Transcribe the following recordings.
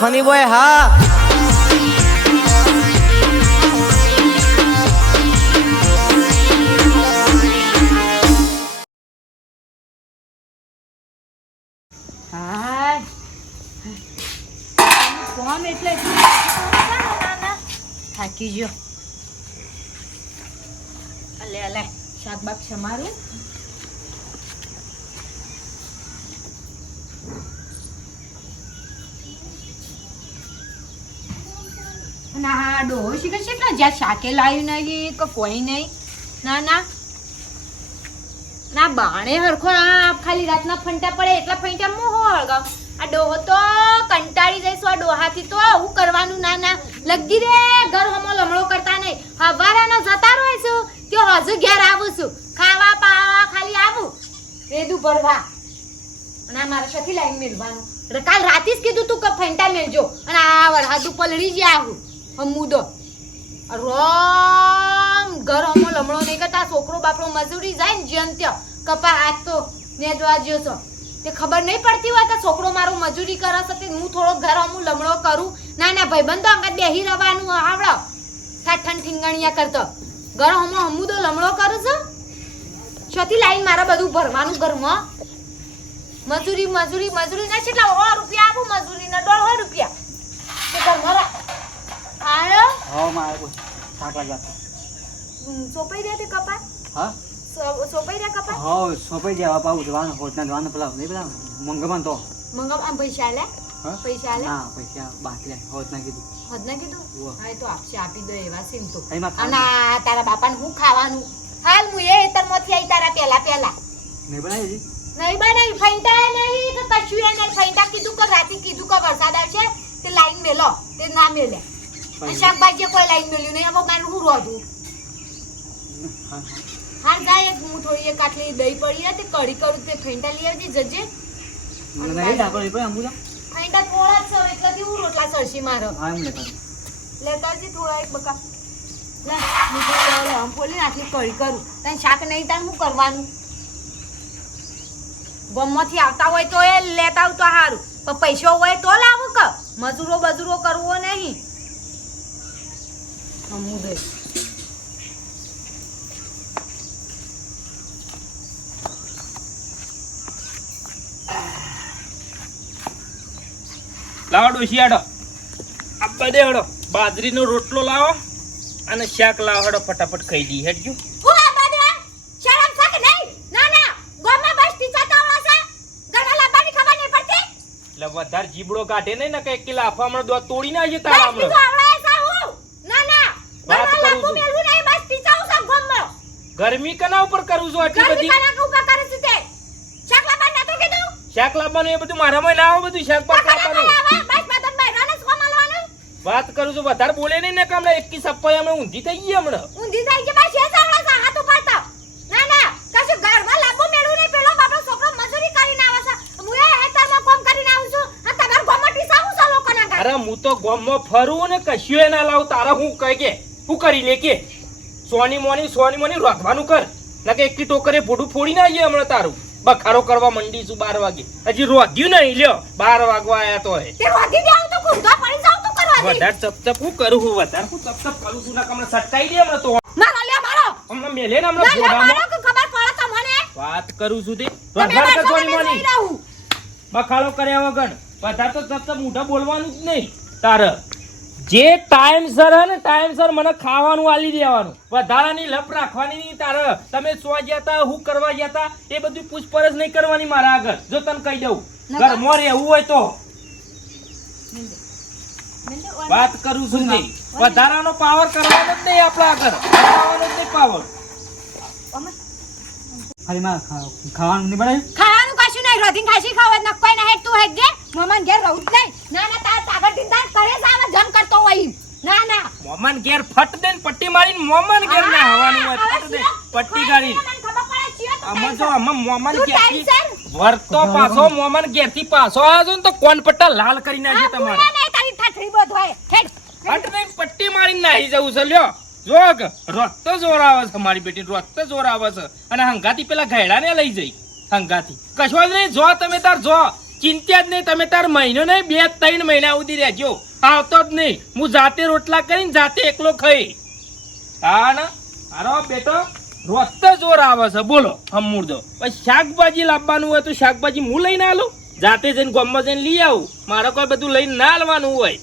Funny boy હા એટલે થાકી ગયો. અલે અલે શાકબાગ સમારું. ના ડોહો શીખે છે કે જ્યાં શાકે લાવ્યું નહીં કે કોઈ નહીં. ના ના ના બાણે હરખો ખાલી રાતના ફંટા પડે એટલા ફંટા મોહો હળગાવ. આ ડોહો તો કંટાળી જઈશું. આ ડોહાથી તો આવું કરવાનું. ના ના લગી રે ઘર હમો લમણો કરતા નહીં. હવારાના જતા રહીશું તો હજુ ઘેર આવું છું. ખાવા પાવા ખાલી આવું રેદું ભરવા. અને આ મારા સખી લાઈન મેળવાનું. કાલ રાતે જ કીધું તું કે ફંટા મેળજો અને આ વરહાદું પલળી જ આવું હમુદો રોમ ઘર હમો લમણો નહીં કરતા. છોકરો બાપડો મજૂરી જાય ને જંત્ય કપા હાથ તો નેદવા જ્યો છો તે ખબર નહીં પડતી હોય કે છોકરો મારો મજૂરી કરે છે તે હું થોડો ઘર હમું લમણો કરું. ના ના ભાઈબંધ તો અંગત બેહી રહેવાનું આવડો ઠાઠણ ઠીંગણિયા કરતો ઘર હમો હમુદો લમણો કરું છું. છતી લાઈન મારા બધું ભરવાનું ઘરમાં. મજૂરી મજૂરી મજૂરી ના કેટલા 100 રૂપિયા આપું મજૂરી ના 150 રૂપિયા તે ઘરમાં આયો. હા માં આવ્યો થાક લાગ્યા. સોપાઈ દે તે કપા. હા સોપાઈ દે કપા. હા સોપાઈ દેવા પાઉ જવાનું હોટના જવાનું પેલા નહીં પેલા મંગવાન તો મંગમ આમ પૈસા લે. પૈસા લે. ના પૈસા બાકી લે હોટના કીધું. હદના કીધું. હા તો આપશે આપી દો એવા સીમ તો. એમાં અને તારા બાપાને હું ખાવાનું હાલ હું એ હેતરમાંથી આવી તારા પહેલા નહીં બનાવી નહીં બનાવી ફૈંટા નહીં કે કશું એ નહીં. ફૈંટા કીધું કે રાતે કીધું કે વરસાદ આવશે તે લાઈન મેલો તે ના મેલે. શાકભાજી કોઈ લાઈન મેલ્યું નહીં. હવે મારું હું રોધું. હા જાય હું થોડી એક આટલી દહીં પડી તે કઢી કરું તે ફૈંટા લઈ આવજે જજે. ફૈંટા થોડા જ છે એટલાથી હું રોટલા સરસી મારો લેતા જ થોડા એક બકા લે હું થોડી આમ બોલી આટલી કઢી કરું. તને શાક નહીં તાન હું કરવાનું. ગમમાંથી આવતા હોય તો એ લેતા આવ તો સારું પણ પૈસો હોય તો લાવું કે મજૂરો બજૂરો કરવો નહીં. હમું દઈ લાવો ડોશી આડો આ બધે હડો બાજરીનો રોટલો લાવો અને શાક લાવો હડો ફટાફટ ખાઈ લઈએ હેડજો. એટલે વધારે જીબડો કાઢે નહીં ને કઈ કિલા આફા હમણાં દોત તોડી ના છે તારા હમણાં. વાત કરું છું ગરમી કના ઉપર કરું છું આટલી બધી. શાક લાવવાનું એ બધું મારામાં ના આવે બધું શાક પાક લાવવાનું. વાત કરું છું વધારે બોલે નહીં ને કે હમણાં એકી સપ્પાઈ અમે ઊંધી થઈ ગઈ હમણાં. ઊંધી થઈ ગઈ બસ એ સાવડા સાહા તો પાડતા. ના ના કશું ઘરમાં લાંબો મેળું નહીં. પેલો બાપડો છોકરો મજૂરી કરીને આવે છે. હું એ હેતરમાં કામ કરીને આવું છું. આ તમાર ગોમમાં ટીસાવું છે લોકોના ઘર. અરે હું તો ગોમમાં ફરું ને કશું ના લાવું તારા હું કહે કે હું કરી લે કે સોની મોની રોધવાનું કર ના કે એકી ટોકરે ફોડું ફોડી ના આવીએ હમણાં તારું. બખારો કરવા મંડી છું 12 વાગે હજી રોધ્યું નહીં લ્યો 12 વાગવા આયા તો હે તે રોધી દે આવ તો કુંગા પડી જાવ તો કરવા દે. વધારે ચપચપ હું કરું હું વધારે હું ચપચપ કરું છું ના કે હમણાં સટકાઈ દે હમણાં તો મારો લે મારો હમણાં મેલે ને હમણાં ફોડામાં મારો કે ખબર પડે તમને વાત કરું છું તે રોધવાર કર સોની મોની બખાડો કર્યા વગર વધારે તો ચપચપ મોઢા બોલવાનું જ નહીં. તારે જે ટાઈમસર હે ને ટાઈમસર મને ખાવાનું આલી દેવાનું. વધારાની લપ રાખવાની નહીં તારે. તમે સોવા ગયા તા હું કરવા ગયા તા એ બધું પૂછપરછ નહીં કરવાની મારા આગળ. જો તને કહી દઉં ઘરમાં રહેવું હોય તો વાત કરું છું નહીં. વધારાનો પાવર કરવાનો જ નહીં આપણા આગળ. કરવાનો જ નહીં પાવર. ખાલી માં ખાવાનું નહીં બનાવ્યું. ખાવાનું કશું નહીં. રોધીન ખાસી ખાવા ન કોઈ ના હેડ તું હેડ ગે મમન ઘેર રહું જ નહીં. ના ના તાર તાગર દિનદાર કરે સાવ જમ કરતો હોય. ના ના મોમન ઘેર ફટ દે ને પટ્ટી મારીને મોમન ઘેર ના આવવાનું હોય. ફટ દે પટ્ટી ગાડી આમાં જો આમાં મોમન ઘેરથી વર્તો પાછો મોમન ઘેરથી પાછો આવ્યો છો ને તો કોણ પટ્ટા લાલ કરી નાખે તમારે. તારી ઠાઠડી બોધ હોય હેડ ફટ દે પટ્ટી મારીને નાહી જવું છે લ્યો. જોગ રોત તો જોર આવે છે મારી બેટી રોત તો જોર આવે છે અને હંગાથી પેલા ઘેડા ને લઈ જઈ હંગાથી કશો જ નહીં. જો તમે તાર જો ચિંતા જ નહીં. તમે તાર મહિનો નહીં 2-3 મહિના સુધી રહેજો. આવતો જ નહીં. હું જાતે રોટલા કરીને જાતે એકલો ખાઈ. હા ને હારો બેટો રોજ તો જોર આવે છે બોલો હમુરદો. પછી શાકભાજી લાવવાનું હોય તો શાકભાજી હું લઈને આલું. જાતે જઈને ગામમાં જઈને લઈ આવું. મારે કોઈ બધું લઈને ના આવવાનું હોય.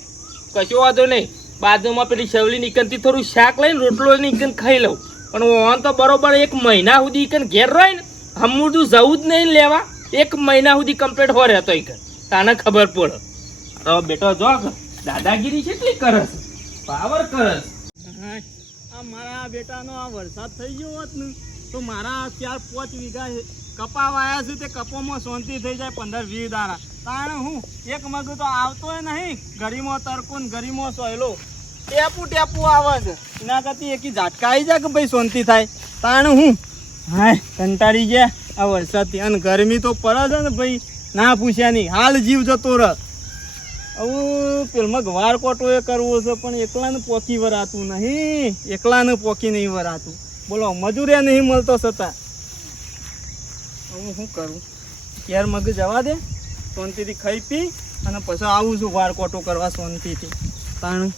કશો વાંધો નહીં. બાજુમાં પેલી શવલી નીકળતી થોડું શાક લઈને રોટલો નીકળ ખાઈ લઉં. પણ ઓન તો બરોબર 1 મહિના સુધી ઈકન ઘેર રહે ને હમુરદું જવું જ નહીં લેવા. 1 મહિના સુધી કમ્પ્લીટ હો રહેતો ઈકન. તાને ખબર પડે. હવે બેટો જો દાદાગીરી કેટલી કરે છે. પાવર કરે છે. આ મારા બેટાનો આ વરસાદ થઈ ગયો હોત ને તો મારા 4-5 વીઘા કપા વાયા છે તે કપોમાં શાંતિ થઈ જાય 15-20 દાડા. તાણે હું એક મગ તો આવતોય નહીં. ગરીમો તરકો ને ગરીમો સોયલો ટેપુ આવે છે. એના કરતી એકી ઝાટકા આવી જાય કે ભાઈ શાંતિ થાય. તાણે હું હાય કંટાળી ગયા આ વરસાદથી. અને ગરમી તો પડે છે ને ભાઈ ના પૂછ્યા નહીં. હાલ જીવ જતો રહ. હવે પેલમાં ગવાર કોટો એ કરવો છે પણ એકલાને પોકી વરાતું નહીં. એકલાને પોકી નહીં વરાતું. બોલો મજૂરે નહીં મળતો છતાં હું શું કરું. ક્યારે મગ જવા દે શાંતિથી ખાઈ પી અને પછી આવું છું વાર કોટો કરવા શાંતિથી. તાણ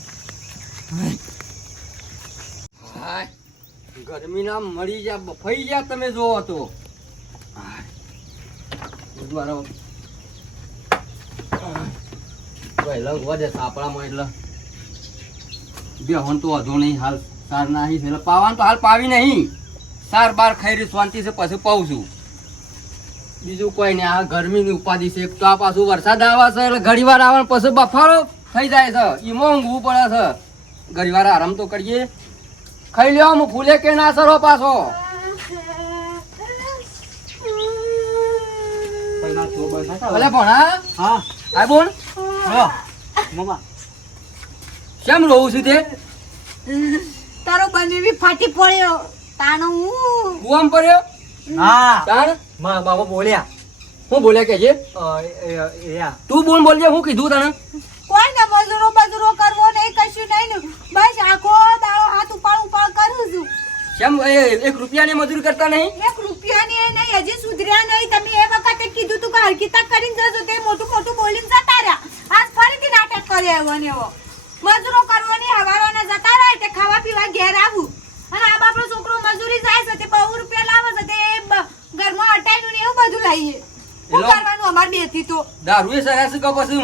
ગરમીના મરી જા બફાઈ જા તમે જોવો તો. લંગ વધે સાપડામાં એટલે બે હોન તો વધુ નહીં. હાલ સાર નહીં એટલે પાવાનું તો હાલ પાવી નહીં. સાર બાર ખાઈ રહી શાંતિ છે પછી પાઉં છું. બીજું કોઈ નહીં. આ ગરમીની ઉપાધિ છે. એક તો આ પાછું વરસાદ આવે છે એટલે ઘડી વાર આવે પછી બફારો થઈ જાય છે. એમાં ઊંઘવું પડે છે. ઘડી વાર આરામ તો કરીએ. ખાઈ લ્યો હું ફૂલે કે ના સરો પાછો. ભલે ભણા હા આ બોલ મમ્મા કેમ રહું છું તે તારો બનેવી ફાટી પડ્યો. તાનો હું કુવામ પડ્યો. હા તાણ બાબા બોલ્યા હું બોલ્યા કે છે તું બોલજે. હું કીધું તને કોઈ ને મજૂરો કરવો નહીં કશું નહીં ને બસ આખો દાડો હાથ ઉપાડ કરું છું. કેમ 1 રૂપિયાની મજૂરી કરતા નહીં. 1 રૂપિયાની એ નહીં હજી સુધર્યા નહીં. તમે એ વખતે કીધું તું કે હરકીતા કરીને જજો તે મોટું બોલીને જતા રહ્યા. આજ ફરીથી નાટક કરે એવો ને એવો. મજૂરો કરવો નહીં હવારોને જતા રહે તે ખાવા પીવા ઘેર આવું. અને આ બાપડો છોકરો મજૂરી જાય છે તે 2 રૂપિયા લાવે છે તે ઘરમાં અટાઈનું ને એવું બધું લાવીએ. શું કરવાનું અમાર બેથી તો દારૂ એ સરાસ કે પછી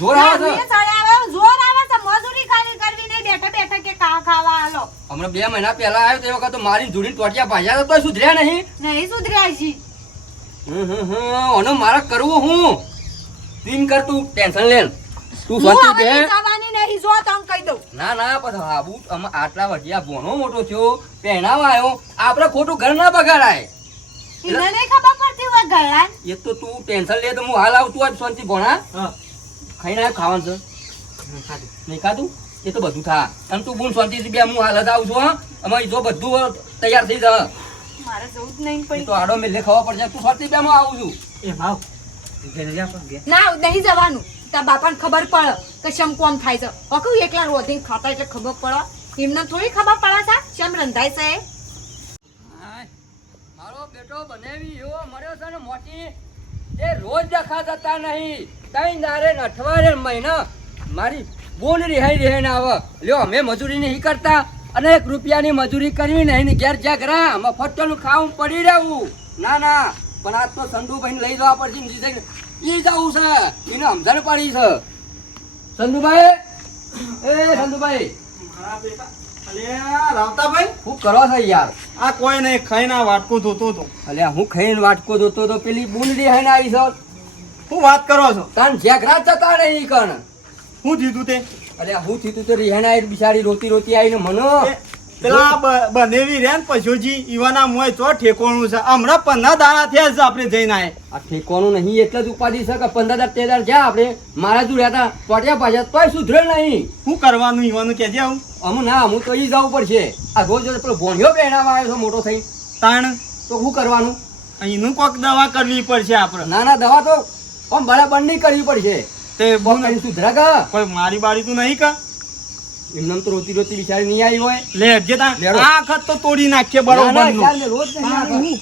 જોર આવે છે. જોર આવે છે. મજૂરી ખાલી કરવી નહીં બેઠા કે ખાવા હાલો. હમણાં 2 મહિના પહેલા આવ્યો તે વખત તો મારી જોડીને ટોટિયા ભાજ્યા તો સુધર્યા નહીં. નહીં સુધર્યા છી. ઓનો મારા કરવું હું તીન કર તું ટેન્શન લે. તું હું શાંતિ હવે બે. જવાની નહીં જો તમ કહી દઉં. ના પછી હાબુ આટલા વર્ષિયા ભણો મોટો થયો પહેણાવા આવ્યો આપણે ખોટું ઘર ના બગાડાય. એને નહીં ખબર પડતી હોય ગળા. એ તો તું ટેન્શન લે તો હું હાલ આવતું આજ શાંતિ ભણા ખાઈને આવ્યો ખાવાનું છે નહીં ખાધું એ તો બધું થા. અને તું બોલ શાંતિથી બે હું હાલ જ આવું છું. અમારી જો બધું તૈયાર થઈ જાય મારે જવું જ નહીં પડી. તો આડો મેલે ખાવા પડશે. તું શાંતિ બે હું આવું છું. એ ભાવ ના નહીં જવાનું. તાર બાપાને ખબર પડે કે શમ કોમ થાય છે. હકું એકલા રોધીને ખાતા એટલે ખબર પડે. એમને થોડી ખબર પડે છે શમ રંધાય છે. મારો બેટો બનેવી એવો મર્યો છે ને મોટી તે રોજ દેખા જતા નહીં. 3 દાડે ને અઠવાડિયે મહિના મારી બોન રિહાઈ ને આવે. લ્યો અમે મજૂરી નહીં કરતા અને 1 રૂપિયાની મજૂરી કરવી નહીં ને ઘેર જ્યાં ઘરા મફતનું ખાવું પડી રહેવું. ના પણ આજ તો સંધુભાઈને લઈ જવા પડશે. એ જવું છે એને સમજણ પડી છે. સંધુભાઈ એ સંધુભાઈ મારા બેટા અલ્યા રાવતાભાઈ શું કરો છો યાર? આ કોઈ નહીં ખાઈને આ વાટકો ધોતો હતો. અલ્યા હું ખાઈને વાટકો જોતો તો પેલી બુંડી હાઈને આવી છો. શું વાત કરો છો? તાન જ્યાં જતા નહીં કણ. શું દીધું તે? અલ્યા હું થયું તો રિહાના બિચારી રોતી આવીને મનો પેલા બનેવી રે ને પશુજી ઈવાના મોય તો ઠેકોણું છે. હમણાં 15 દાડા થયા છે આપણે જઈને આય. આ ઠેકોનું નહીં એટલે જ ઉપાધિ છે કે 15 13 જ્યાં આપણે મારા જોડે હતા ટોટિયા પાછા તોય સુધરે નહીં. શું કરવાનું ઈવાનું કેજે આવું? હું તો ઈ જવું પડશે. આ રોજ પેલો ભોણિયો પહેરાવા આવ્યો છે મોટો થઈ તાણ તો શું કરવાનું? અહીંનું કોક દવા કરવી પડશે આપણે. ના દવા તો આમ બરાબર નહીં કરવી પડશે. તે બોન સુધરા કા કોઈ મારી બારી તું નહીં કા? એમને તો રોતી બિચારી નહીં આવી હોય. લે જે તા લેડો. આ ખત તો તોડી નાખીએ બરોબર નું. રોજ નહીં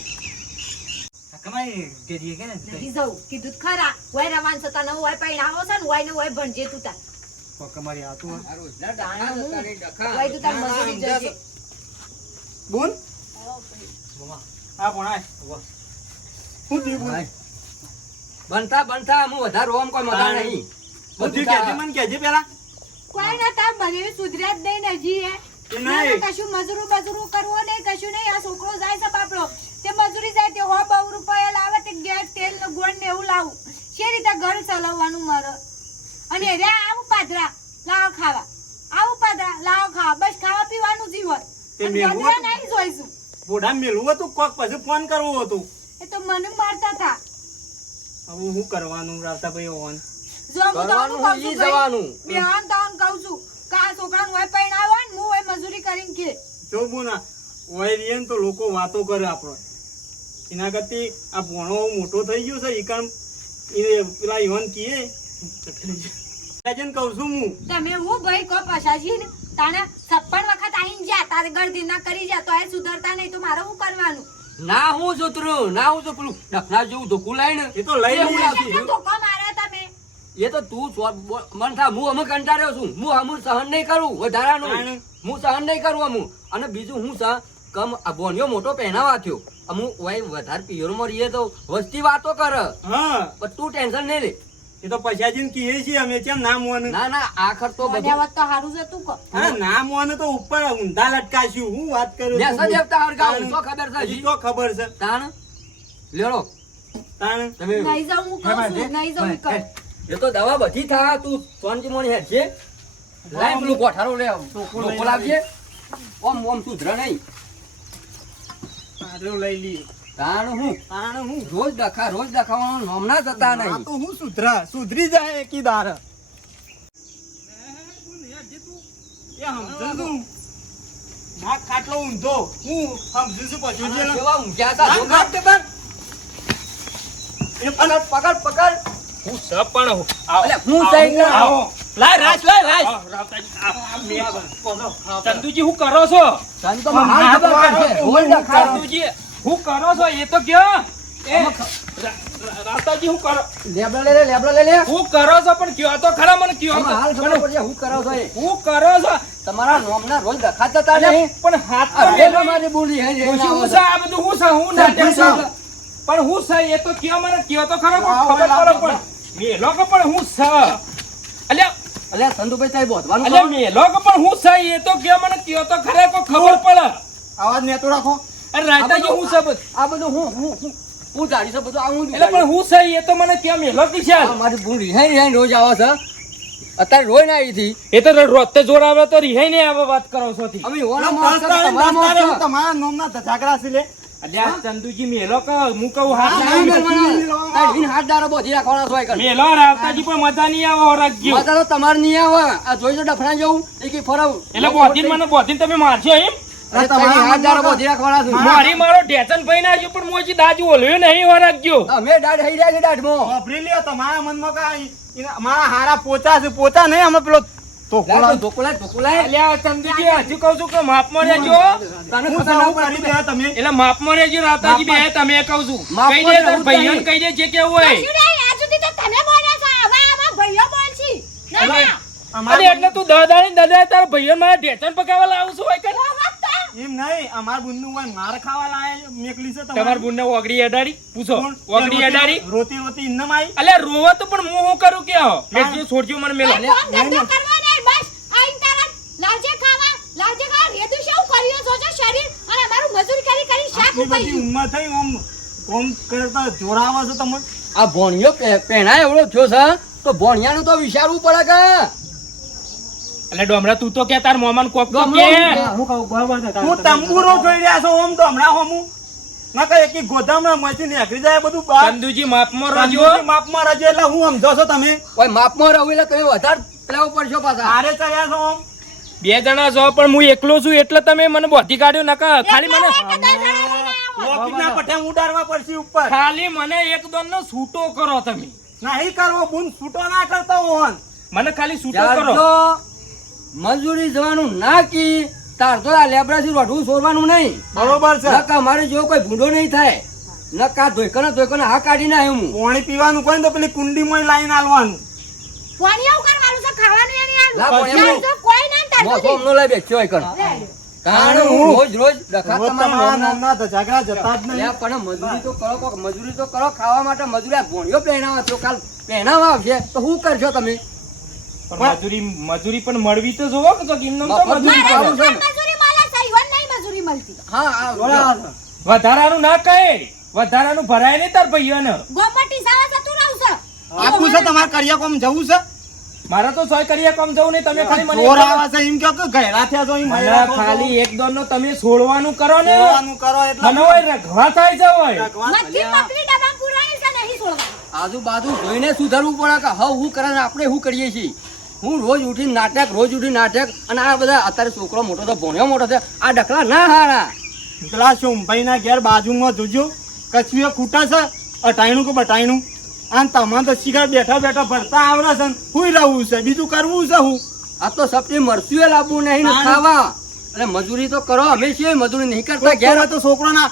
નહીં જવું કીધું તો ખરા હોય રવાન છતાં નવું હોય પૈણાવો છે ને હોય ને હોય ભણજે તું તાર આ રોજના ડખા જતા નહીં, ડખા. હોય તું તાર મજૂરી જજે બોલ હા ભણાય શું થયું બોલ બનતા બનતા હું વધારે રોમ કોઈ મજા નહીં બધું કહેજે મને કહેજે પેલા કોઈ ના તાર મને સુધર્યા જ નહીં ને હજી એ એ ના, નહીં. ના, કશું મજૂરું કરવો નહીં કશું નહીં આ છોકરો જાય છે બાપડો તે મજૂરી જાય તે 100 રૂપિયા લાવે તે ગેસ તેલ ને ગોળ ને એવું લાવું છે રીતે ઘર ચલાવવાનું મારે અને રે આવું પાદરા લાવો ખાવા આવું પાદરા લાવો ખાવા બસ ખાવા પીવાનું જીવન તે અને મેલું ગધેડા હતું? નહીં જોઈશું બોડા મેળવું હતું કોક પછી ફોન કરવો હતું એ તો મને મારતા હતા હવે શું કરવાનું રાવતાભાઈ ઓન જો હું કરવાનું તમને કહું ઈ છું જવાનું. બેહાન તાન કહું છું કે આ છોકરાને હોય પૈણાવો ને હું હોય મજૂરી કરીને કે જો બોના ઓય રીએ ને તો લોકો વાતો કરે આપણો એના કરતી આ ભણો મોટો થઈ ગયો છે ઈકણ એ પેલા ઈવન કીએ જઈને કહું છું હું તમે હું ભાઈ કો પછાજી ને તાણે 56 વખત આઈને જા તારે ગળદી ના કરી જા તો એ સુધરતા નહીં તો મારે શું કરવાનું ના હું જોતરું ના હું તો પેલું ડખના જેવું ધોકું લાઈને એ તો લઈ એવું લઈએ. લાવશું. કેટલા ધોકા માર્યા તમે એ તો તું મન થા હું અમે કંટાળ્યો છું હું સહન નહીં કરું વધારાનું કારણ? હું સહન નહીં કરું અમું અને બીજું હું કમ આ બોનિયો મોટો પહેનાવા થયો અમુક હોય વધારે પિયરમાં રહીએ તો વસ્તી વાતો કરે હા પણ તું ટેન્શન નહીં લે એ તો પૈસાજીને કહીએ છીએ અમે કેમ ના મોન ના ના આખર તો મને બધું વાત તો હારું છે તું કો અરે ના મોન તો ઉપર ઊંધા લટકાશ્યું હું વાત કરું મેં છું? સદેવતા હરગાવું, તાણ? તો ખબર છે હજી હજી. તો ખબર છે તાણ લેડો તાણ તમે નહીં જાઉં હું કહું છું નહીં જાઉં હું કહું એ તો દવા બધી થા તું સોનજી મોની હેડ છે લાઈ પેલું ગોઠારો લે ટોકો લાવજે ઓમ સુધરા નહીં આટલું લઈ લઈએ તાણ હું તાણ હું રોજ દેખાવાનું નામ ના જતા આ નહીં તો હું સુધરી જાય એકી દાર એ સમજુ છું નાક ખાટલો ઊંધો હું સમજુ છું પછી જે કેવા ઊંઘ્યા હતા નાક જોકા? ખાટે પણ એ પકડ પકડ હું સ પણ અલે હું સહી ના આવો. લાય રાજ ચંદુજી હું કરો છો તને તો મહાન ખબર પડશે રોજ દેખાય ચંદુજી હું કરો છો એ તો કયો એ રાતાજી હું કરો લેબડો લે લે હું કરો છો પણ કયો તો ખરા મને કયો તમે હાલ ખબર પડશે હું કરો છો એ હું કરો છો તમારા નોમના રોજ દેખાતા તા નહીં પણ હાથ આ તો રેલો મારી બોલી હે હું શું છે આ બધું હું છે હું નાટક છું પણ હું છે એ તો કયો મને કયો તો ખરો કોઈ ખબર પડે પણ મેલો કે પણ હું છે અલ્યા અલે સંતુભાઈ સાહેબ બોધવાનું અલ્યા મેલો કે પણ હું છે એ તો કયો મને કયો તો ખરા કોઈ ખબર પડે આવાજ નેતો રાખો અરે રાતાજી હું છે બધું આ બધું હું જાણી છું બધું આવું એટલે પણ હું છે એ તો મને કયો મેલો કે છે મારી ભૂલ રિહાઈ રોજ આવે છે અત્યારે રોઈ ના આવી હતી એ તો રોજ તો જોર આવે તો રિહાઈ ને આવે વાત કરો છો થી અમે ઓલા માણસ છે, તમારા માણસ છે. તમારા નોમના ઝાકરા છે લે અલ્યા ચંદુજી મેલો કે હું કહું હાથ આ ના નહીં મેલો. મેલવાના. તારી વીન હાથ દાડા બોધી રાખવાના છે કણ. મેલો રાવતાજી પણ મજા નહીં આવે રાખજો માતા તો તમારે નહીં આવે આ જોઈ તો ડફણા જવું એ કે ફરાવ એટલે બોધીને તમે મારશો એમ અરે તારી હાથ દાડા બોધી રાખવાના છે. મારી મારો ઢેચન ભાઈ નાખ્યો પણ મોજી દાજુ ઓલવ્યો નહીં હો રાખજો અમે દાઢ હઈ રહ્યા છે દાઢમાં. વાપરી લ્યો તમારા મનમાં કાંઈ મારા હારા પોચા છે પોચા નહીં અમે પેલો તો લાય તો ઢોકળાય. અલ્યા ચંદુજી હજુ કહું છું કે માપમાં રહેજો તને હું ખબર ના સાવ પડતી કરી દે તમે એટલે માપમાં રહેજો રાવતાજી બે તમે કહું છું માપમાં કહી દે તાર રહેવું જ ભાઈઓને નહીં. કહી દે જે કેવું હોય આજ સુધી તો તમે બોલ્યા છો હવે આમાં ભાઈઓ બોલશી ના ના અરે એટલે તું દાદા તાર ભાઈઓ મારા ઢેચન પકાવવા લાવું છું હોય કે એમ નહીં અમાર બુનનું હોય માર ખાવા લાય મેકલી છે તમાર બુનને ઓગળી અડાડી પૂછો ઓગળી અડાડી રોતી રોતી ઇન્નમ આવી અલ્યા રોવો તો પણ હું શું કરું કે મેં છોડજો મને મેલો કોમ ધંધો કરવો નહીં બસ આઈન તરત લાવજે ખાવા રેદુ શું કર્યો સોજો શરીર અને અમારું મજૂરી કરી શાક આટલી બધી ઉપાડ્યું ઉંમર થઈ આમ કોમ કરતા જોરાવા છો તમે આ ભોણિયો પહેણાય એવડો થયો છે તો ભોણિયાનું તો વિચારવું પડે કે એટલે ડોમરા તું તો કે તાર મોમાન કોક તો કે હું તંબુરો જોઈ રહ્યા છો ઓમ તો હમણાં હોમું ના કઈ એકી ગોદામમાં માંથી નીકળી જાય બધું બહાર ચંદુજી માપમાં રાજ્યો રહેજો માપમાં રાજ્યો એટલે હું સમજો છો તમે કોઈ માપમાં રહું એટલે તમે વધારે પેલા ઉપર છો પાછા હારે ચડ્યા છો ઓમ બે જણા છો પણ હું એકલો છું એટલે તમે મને બોધી કાઢ્યો નકા ખાલી મને લોકીના પઠે ઉડાડવા પડશે ઉપર ખાલી મને એક દોન નો છૂટો કરો તમે નહીં કરવો બુન છૂટો ના કરતો હોન મને ખાલી છૂટો કરો ચારજો મજૂરી જવાનું ના કી તાર તો આ લેબરાથી રોઢું છોડવાનું નહીં બરોબર છે નકા અમારે જેવો કોઈ ભૂંડો નહીં થાય નકા ધોઈકને હા કાઢી નાખ્યો હું. પાણી પીવાનું કોઈ ને તો પેલી કુંડીમાં લાઈન આલવાનું. પાણી આવું કરવાનું છે ખાવાનું એની આલ. લા, પણ ચાલ એમ તો કોઈ ના મોઢો તરતું હમણાં લઈ બેસ્યો હોય કણ. કારણ હું રોજ ડખા રોજ તમારા તમારા મોંના. નાના તો ઝઘડા જતા જ નહીં. લે, પણ મજૂરી તો કરો કોક, મજૂરી તો કરો ખાવા માટે. મજૂરી આ ભોણિયો પહેરાવા તો કાલ પહેરાવા આવશે તો શું કરશો તમે? પણ મજૂરી પણ મળવી તો જોવો કે તો ગીમનો તો મફત મજૂરી આવું કરો. છે ને. મજૂરી મળે છે ઈવન નહીં મજૂરી મળતી. હા આ બરાબર. વધારાનું ના કહે, વધારાનું ભરાય નહીં તાર ભાઈઓને. ગોમટી સાવા જતું રહું છે. આપું છે તમારે કરિયા કોમ જવું છે? મારે તો સોય કરીએ કામ જવું નહીં, તમે ખાલી મને ચોર આવે છે એમ કહો કે ઘેરા થયા છો એમ મને હૈરા થો છો. ખાલી એક દોરનો તમે છોડવાનું કરો ને, છોડવાનું કરો એટલે મને હોય રઘવા થાય છે હોય. ભગવાન મચ્છી પકડી ડબ્બા પુરાણી છે નહીં છોડવાનું. આજુબાજુ જોઈને સુધારવું પડે કે હવે હું કરે ને આપણે શું કરીએ છીએ. હું રોજ ઉઠીને નાટક અને આ બધા અત્યારે છોકરો મોટો તો ભણ્યો મોટો છે, આ ડખલા ના હારા. પેલા સોમભાઈના ઘેર બાજુમાં જોજો કચુએ ખૂટા છે અટાયણું કે બટાયણું અને તમારે તો શિકાર બેઠા બેઠા ભરતા આવડે છે ને હુંય રહું છે બીજું કરવું છે હું આ તો સપની મરચું એ લાવવું નહીં ને ખાવા. અને મજૂરી તો કરો, અમે છીએ મજૂરી નહીં કરતા ઘેર. ઘેર તો છોકરાના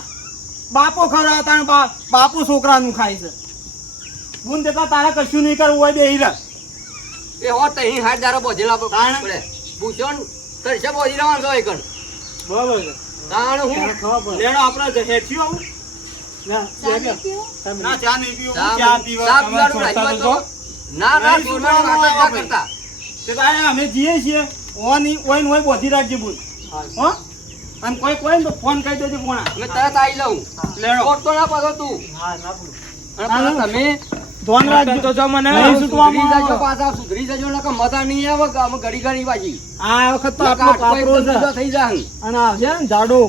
બાપો ખવડાવતા અને બાપો છોકરાનું ખાય છે ગુણ દેતા તારે કશું નહીં કરવું હોય બે હીરા એ હોત તો અહીં હાથ દારો બોધેલા તાણ. પડે. ભૂષણ તરસે બોધી રહેવાનું છે એકણ. બરાબર છે તાણ હું લેડો આપણે હેઠી આવું ચા નહીં પીવો? ના ચા નહીં પીવું ચા ચા પીવા પીવાનું તમારે રાખ્યું છોડતા તો ના ના નહીં છોડવાની વાત જ ના કરતા. તે તારે અમે જઈએ છીએ ઓની ઓઈન ઓય બોધી રાખજે બોલ હો અને કોઈ ને તો ફોન કરી દેજે કોણા અમે તરત આવી લઉં. લેડો છોડતો ના પાછો તું. હા ના બોલ અને પાછા તમે ધોન રાખજો તો જો મને નહીં સુધરી જજો પાછા, સુધરી જજો નકર મજા નહીં આવે કે અમે ઘડી પાછી. આ વખત તો નકર આપણો આટકો કાપરો એકદમ જુદો છે થઈ જાય. અને આવશે ને જાડો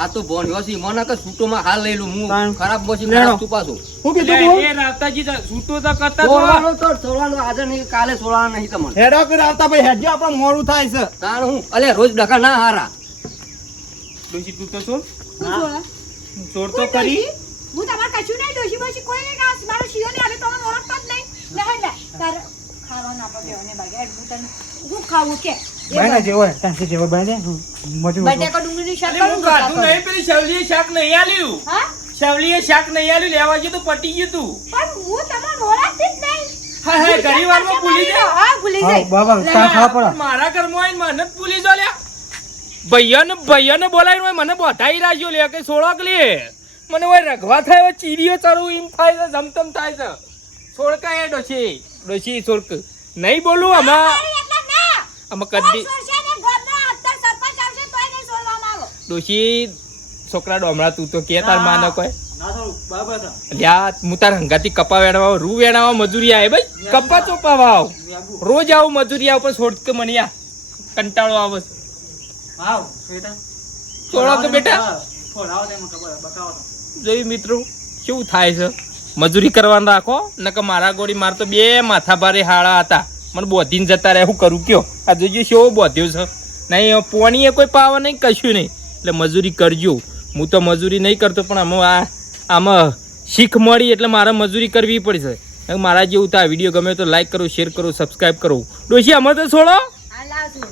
આ તો ભણ્યો છે મને કે છૂટોમાં હાલ લઈ લઉં હું. તાણ. ખરાબ બોસી લેડો. ખરાબ તું પાછું. શું કીધું બોલ એ રાવતાજી તો છૂટું તો કરતા જ હોય. છોડવાનું તો છોડવાનું આજે નહીં કાલે છોડવાનું નહીં તમને. હેડો કરી આવતા ભાઈ હેડજો આપણે મોડું થાય છે તાણ હું અલે રોજ ડખા ના હારા. ડોશી તું તો છોડ. હું જોડે? છોડ તો કરી. હું તમારે કશું નહીં ડોશી બોશી કોઈ નહીં કાંઈ મારો શિયો ને હવે તો મને ઓળખતો જ નહીં. લે હે લે તારે ખાવાનું આપો બેઓને બાગે હું તને હું ખાવું કે બટેકા ડુંગળીનું શાક અલી હું કરું ખાધું રોટલા નહીં, પેલી શેવલીએ શાક નહીં આલ્યું. કરું. હા શેવલીએ શાક નહીં આલ્યું, લેવા ગયું તો પટી ગયું તું. પણ હું તમને ઓળખતી જ નહીં. હા હા ઘણી વારમાં ભૂલી જાય. હા ભૂલી જાય. પણ મારા ઘરમાં આવીને મને જ ભૂલી જો લ્યા. ભાઈઓને બોલાવીને મને બધાઈ રાખ્યો લે કે સોળક લે. મને હોય રઘવા થાય હોય ચીરીઓ ચડવું એમ થાય છે, જમતમ થાય છે. સોળકા એ ડોશી સોળક નહીં બોલું આમાં તારી એટલે ના. આમાં કોઈ કદી સોરશે ને ગામનો અત્તર સરપંચ આવશે તોય નહીં સોલવામાં આવે. ડોશી છોકરા ડોમરા તું તો કે તાર માને કોઈ ના થોડું બરાબર હતા લ્યા હું તાર હંગાથી કપા વેણવા રૂ વેણવા મજૂરી આવે ભાઈ કપા ચોપાવા આવ રોજ આવું મજૂરી આવ પણ છોડ કે મને યા કંટાળો આવે છે. આવ બેટા છોડો કે બેટા ફોડાવો દે મને ખબર બતાવો તો જોયું મિત્રો શું થાય છે મજૂરી કરવાનું રાખો નકર મારા ગોળી માર તો બે માથા ભારે હાળા હતા મને બોધીને જતા રહે. શું કરું કયો આ જોજો કેવો બોધ્યો છે નહીં પોણીએ કોઈ પાવા નહીં કશું નહીં એટલે મજૂરી કરજો. હું તો મજૂરી નહીં કરતો પણ આમાં શીખ મળી એટલે મારે મજૂરી કરવી પડશે. મારા જેવું તો આ વિડીયો ગમે તો લાઈક કરો, શેર કરો, સબસ્ક્રાઈબ કરો. ડોશી આમાં તો છોડો. હા લાવ છું.